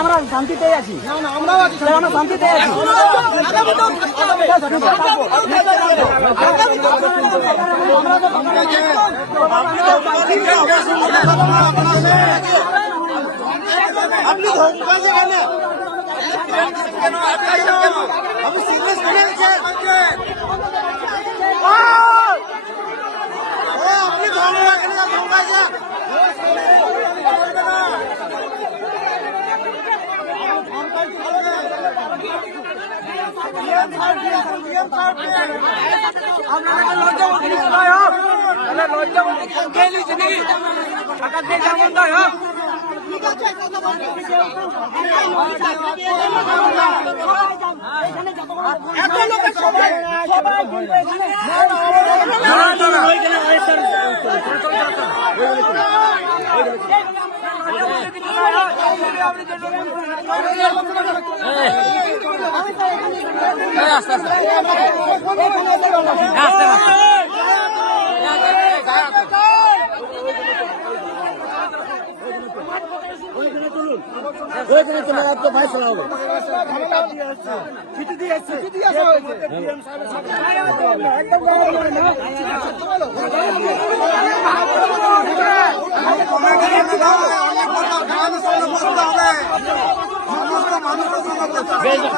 আমরা শান্তিতে আছি। আমরাও আছি, আমরা শান্তিতে আছি। আপনি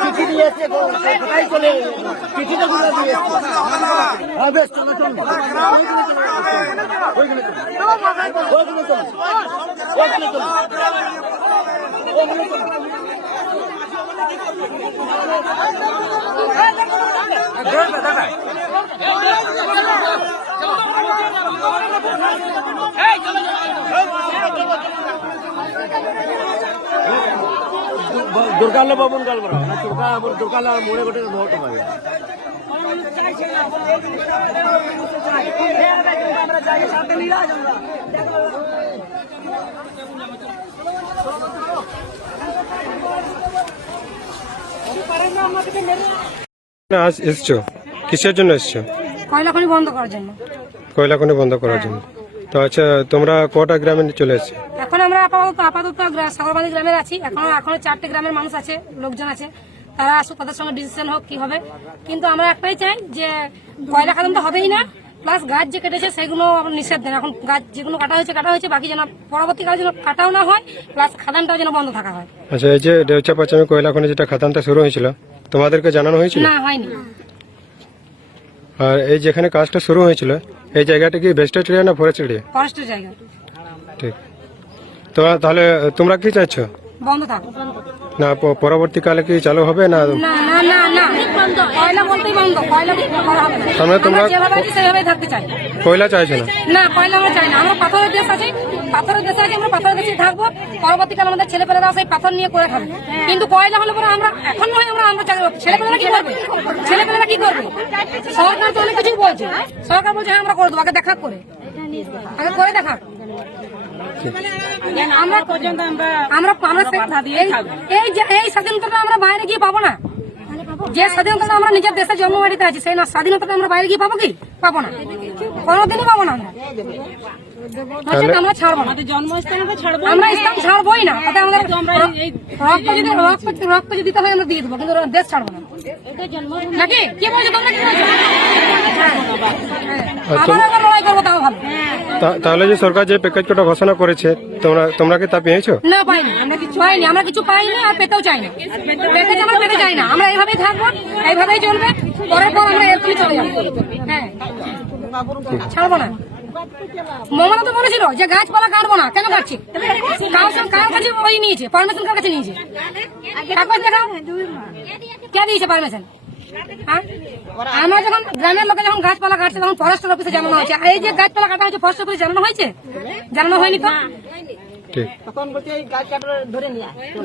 চিঠি দিয়েছে, কোথায় চলে চিঠিটা গুলো দিয়েছে। বেশ চলো চলুন, দুর্গালে বাবুন গাল বড় না চোকা দুর্গালা মোড়ে গোটে ভোট পাবে। আজ এসছো কিসের জন্য এসছো? কয়লা খনি বন্ধ করার জন্য। কয়লা খনি বন্ধ করার জন্য। তো আচ্ছা, তোমরা কটা গ্রামে চলে এসছো? এখন আমরা আপাতত সাগরবাড়ি গ্রামের আছি। এখনো 4টে গ্রামের মানুষ আছে, লোকজন আছে, তারা আসুক, তাদের সঙ্গে ডিসিশন হোক কি হবে। কিন্তু আমরা একটাই চাই যে কয়লা খাদান তো হবেই না, প্লাস গাছ যে কেটেছে সেগুলো নিষেধ দেন। এখন গাছ যেগুলো কাটা হয়েছে, বাকি যেন পরবর্তীকালে যেন কাটাও না হয়, প্লাস খাদানটাও যেন বন্ধ থাকা হয়। আচ্ছা, এই যে দেউচা পাচামি কয়লা খনি যেটা খাদানটা শুরু হয়েছিল, তোমাদেরকে জানানো হয়েছিল? না, হয়নি। আর এই যেখানে কাজটা শুরু হয়েছিল এই জায়গাটা কি ভেস্টেড এরিয়া না ফরেস্ট এরিয়া? ফরেস্টের জায়গা। ঠিক। তো তাহলে তোমরা কি চাইছ? বন্ধ থাক না পরবর্তীকালে কি চালু হবে না? না না না না, কয়লা বলতেই বন্ধ, কয়লা করা হবে না। আমরা তোমরা যেভাবে আছি সেভাবেই থাকতে চাই। কয়লা চাইছো না? না, কয়লা আমরা চাই না। আমরা পাথরের দেশ আছি, আমরা পাথরের দেশে থাকবো। পরবর্তীকালে আমাদের ছেলেপেলেরা সেই পাথর নিয়ে করে খাবে। কিন্তু কয়লা হলে পরে আমরা এখন নয়, আমরা ছেলেপেলেরা কি করবে? ছেলেপেলেরা কি করবে? সরকার তো অনেক কিছুই বলছে। সরকার বলছে হ্যাঁ আমরা করে দেবো, আগে দেখা করে দেখা। এই স্বাধীনতা আমরা বাইরে গিয়ে পাবো না। যে স্বাধীনতা আমরা নিজের দেশে জন্মবাড়িতে আছি, সেই স্বাধীনতা আমরা বাইরে গিয়ে পাবো কি? পাবো না, কোনোদিনই পাবো না। আমরা ছাড়বো না, আমরা ইসলাম ছাড়বোই না। তাতে আমাদের রক্ত যদি দিতে হয় আমরা দিয়ে দেবো, কিন্তু দেশ ছাড়বো না। নাকি কি বলছো তোমরা? কি বলছো? লড়াই করবো, তাও ভালো। তাহলে যে সরকার যে প্যাকেজ কোটা ঘোষণা করেছে, তোমরা কি তা পেয়েছো? না, পাইনি। আমরা কিছু পাইনি আর পেতেও চাই না। প্যাকেজ আমরা পেতে চাই না। আমরা এইভাবেই থাকবো, এইভাবেই চলবে। পরের পর আমরা এরকমই চলে যাবো। হ্যাঁ, ছাড়বো না। মমতা তো বলেছিল যে গাছপালা কাটবো না, কেন কাটছি? কার কাছে ওই নিয়েছে পারমিশন? কার কাছে নিয়েছে? কে দিয়েছে পারমিশন? আমরা যখন গ্রামের লোকে যখন গাছপালা কাটছে তখন ফরেস্টের অফিসে জানানো হয়েছে। এই যে গাছপালা কাটা হয়েছে ফরেস্ট অফিসে জানানো হয়েছে? জানানো হয়নি তো।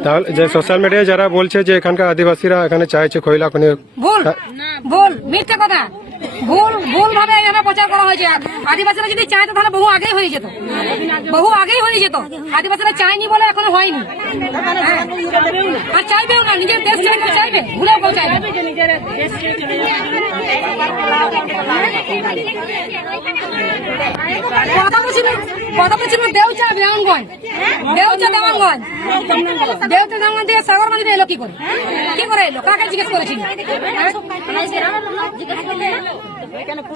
তাহলে যে সোশ্যাল মিডিয়ায় যারা বলছে যে এখানকার আদিবাসীরা এখানে চাইছে কয়লা খনি, ভুল, মিথ্যে কথা। ভুল ভাবে এখানে প্রচার করা হয়েছে। আদিবাসীরা যদি চাইতো তাহলে বহু আগেই হয়ে যেত, আদিবাসীরা চায়নি বলে এখনো হয়নি। আর চাইবেও না, নিজের দেশ চাইবে, ভুলেও কেউ চাইবে। নিজের দেশ কথা বলছিল দেউচা দেওয়ানগঞ্জ থেকে সাগরমালিতে এলো কি করে এলো কাকে জিজ্ঞেস করেছিল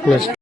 Yes.